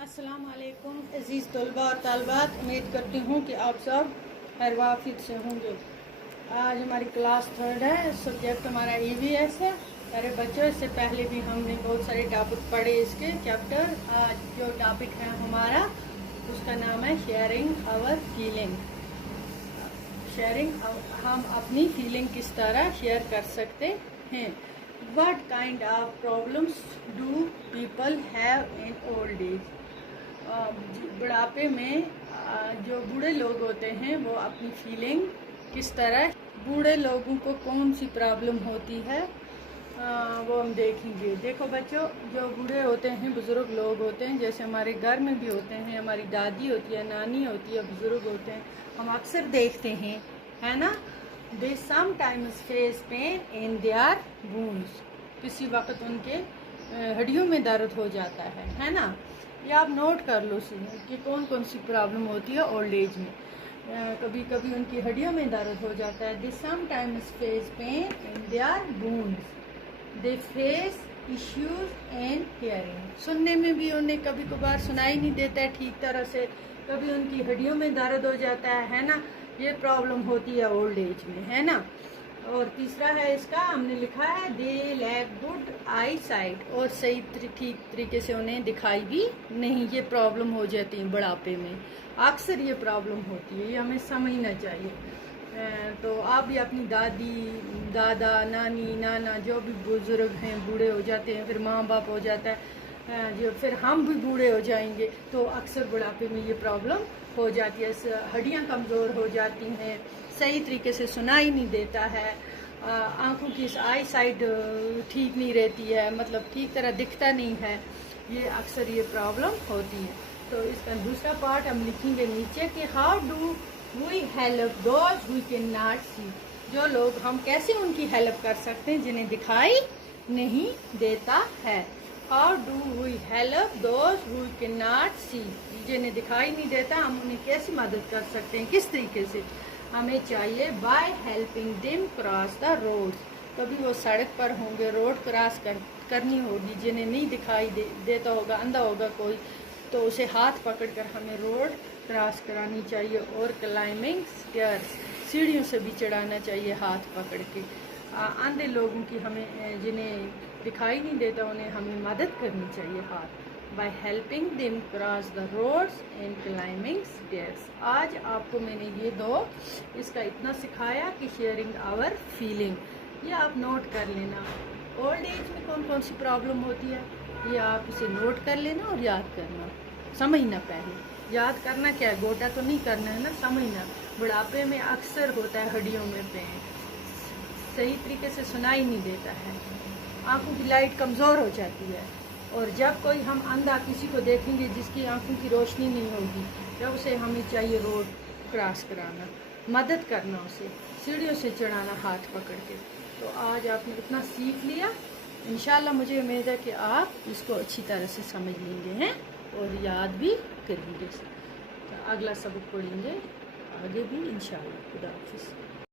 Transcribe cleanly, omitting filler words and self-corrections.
अस्सलाम वालेकुम अज़ीज़ तलबा और तालबात, उम्मीद करती हूँ कि आप सब खैर वाफियत से होंगे। आज हमारी क्लास 3 है, सब्जेक्ट हमारा EVS है। मेरे बच्चों, इससे पहले भी हमने बहुत सारे टॉपिक पढ़े इसके चैप्टर। आज जो टॉपिक है हमारा उसका नाम है शेयरिंग आवर फीलिंग। शेयरिंग, हम अपनी फीलिंग किस तरह शेयर कर सकते हैं। What kind of problems do people have in old age? बुढ़ापे में जो बूढ़े लोग होते हैं वो अपनी फीलिंग किस तरह, बूढ़े लोगों को कौन सी प्रॉब्लम होती है वो हम देखेंगे। देखो बच्चों, जो बूढ़े होते हैं, बुज़ुर्ग लोग होते हैं, जैसे हमारे घर में भी होते हैं, हमारी दादी होती है, नानी होती है, बुज़ुर्ग होते हैं, हम अक्सर देखते हैं, है ना। They sometimes face pain in their bones. किसी वक्त उनके हड्डियों में दर्द हो जाता है ना। ये आप नोट कर लो कि कौन कौन सी प्रॉब्लम होती है ओल्ड एज में। कभी कभी उनकी हड्डियों में दर्द हो जाता है। They sometimes face pain in their bones. They face issues in hearing. सुनने में भी उन्हें कभी कभार सुनाई नहीं देता है ठीक तरह से। कभी उनकी हड्डियों में दर्द हो जाता है ना। ये प्रॉब्लम होती है ओल्ड एज में, है ना। और तीसरा है इसका, हमने लिखा है they lack good eyesight, और सही ठीक तरीके से उन्हें दिखाई भी नहीं। ये प्रॉब्लम हो जाती है बुढ़ापे में, अक्सर ये प्रॉब्लम होती है, ये हमें समझना चाहिए। तो आप भी अपनी दादी, दादा, नानी, नाना, जो भी बुजुर्ग हैं, बूढ़े हो जाते हैं, फिर माँ बाप हो जाता है, जो फिर हम भी बूढ़े हो जाएंगे, तो अक्सर बुढ़ापे में ये प्रॉब्लम हो जाती है। हड्डियाँ कमज़ोर हो जाती हैं, सही तरीके से सुनाई नहीं देता है, आंखों की आई साइड ठीक नहीं रहती है, मतलब ठीक तरह दिखता नहीं है। ये अक्सर ये प्रॉब्लम होती है। तो इसका दूसरा पार्ट हम लिखेंगे नीचे कि how do we help those who can not see. जो लोग, हम कैसे उनकी हेल्प कर सकते हैं जिन्हें दिखाई नहीं देता है। How do we help those who can not see, जिन्हें दिखाई नहीं देता, हम उन्हें कैसे मदद कर सकते हैं, किस तरीके से हमें चाहिए। Bye helping them cross the road. कभी वो सड़क पर होंगे, रोड क्रॉस करनी होगी, जिन्हें नहीं दिखाई देता होगा, अंधा होगा कोई, तो उसे हाथ पकड़कर हमें रोड क्रॉस करानी चाहिए। और क्लाइंबिंग स्टेयर्स, सीढ़ियों से भी चढ़ाना चाहिए हाथ पकड़ के। अंधे लोगों की हमें, जिन्हें दिखाई नहीं देता, उन्हें हमें मदद करनी चाहिए हाथ। By helping them cross the roads and climbing stairs. आज आपको मैंने ये दो, इसका इतना सिखाया कि शेयरिंग आवर फीलिंग, ये आप नोट कर लेना। ओल्ड एज में कौन कौन सी प्रॉब्लम होती है, ये आप इसे नोट कर लेना और याद करना, समझना। पहले याद करना क्या है, गोटा तो नहीं करना है ना, समझना। बुढ़ापे में अक्सर होता है हड्डियों में पेन, सही तरीके से सुनाई नहीं देता है, आंखों की लाइट कमज़ोर हो जाती है। और जब कोई हम अंधा किसी को देखेंगे जिसकी आंखों की रोशनी नहीं होगी, जब उसे हमें चाहिए रोड क्रॉस कराना, मदद करना, उसे सीढ़ियों से चढ़ाना हाथ पकड़ के। तो आज आपने इतना सीख लिया, इंशाल्लाह मुझे उम्मीद है कि आप इसको अच्छी तरह से समझ लेंगे हैं और याद भी करेंगे। तो अगला सबक पढ़ेंगे आगे भी इंशाल्लाह। खुदा हाफिज़।